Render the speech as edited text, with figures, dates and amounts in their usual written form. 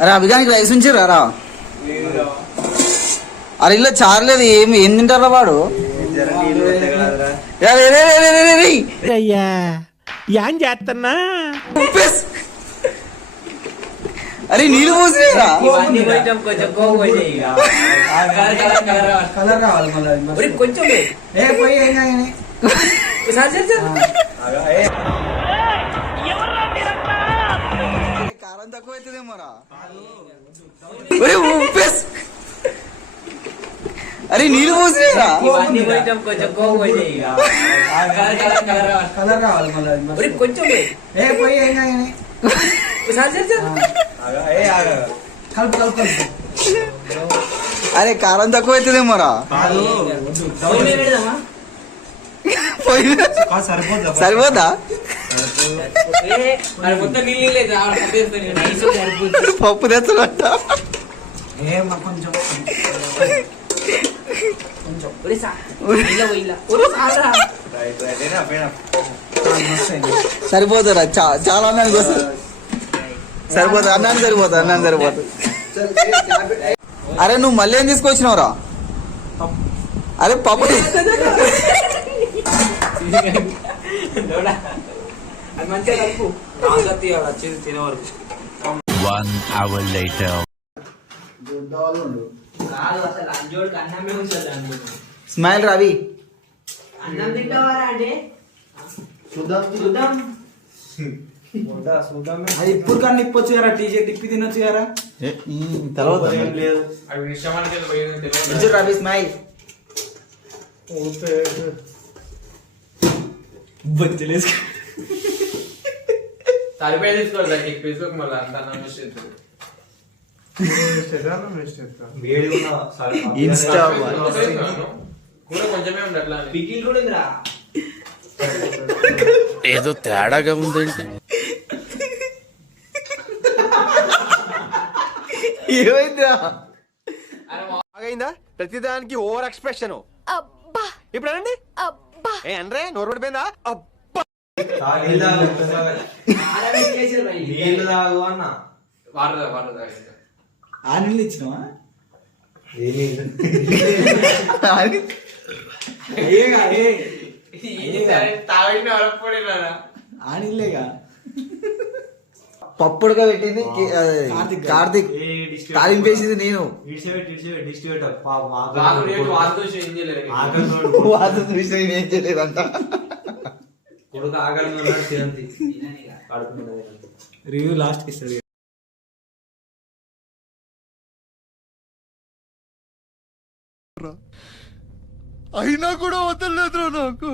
అరే అభిగానికి రైస్ నుంచి రారా. అరే ఇలా చారలేదు. ఏం తింటారా వాడు? అయ్యా ఏం చేస్తున్నా? అరే నీళ్ళు పోసిరా. కొంచెం కారం తక్కువ అవుతుందేమోరా. అరే నీళ్ళు పోసిరా. కొంచెం అరే కారం తక్కువ అవుతుందేమోరా. సరిపోదా? పప్పు తెచ్చగట్ట. సరిపోతారా? చాలా అన్నానికి వస్తుంది. సరిపోతా అన్నాను సరిపోతా. అరే నువ్వు మళ్ళీ ఏం తీసుకొచ్చినావురా? అరే పప్పు. 1 hour later. స్మైల్ రవి. అన్నం తింటావారా అంటే చూద్దాం. అది ఇప్పుడు కానీ ఇప్పొచ్చు కదా, టీషర్ట్ ఇప్పి తినొచ్చు కదా. తర్వాత రవి స్మైల్. సరిపోయి తీసుకోవాలి దానికి ఫేస్బుక్ మళ్ళీ అంత ఇన్స్టా కూడా కొంచెమే ఉంది అట్లా పికిల్ కూడా ఉందిరా. ఏదో తేడాగా ఉందండి. ఏమైందిరా? అయిందా? ప్రతిదానికి ఓవర్ ఎక్స్ప్రెషన్. ఇప్పుడు అనండి. ఏ అనరే నోరు పడిపోయిందా? నీళ్ళు తాగు అన్న. ఆ నీళ్ళు ఇచ్చినావా? ఆ నీళ్ళేగా. పప్పుడుగా పెట్టింది కార్తిక్, తాలింపేసింది నేను. ఏం చేయలేదంట. రివ్యూ లాస్ట్ కి ఇస్తాడు. అయినా కూడా వదలలేదు నాకు.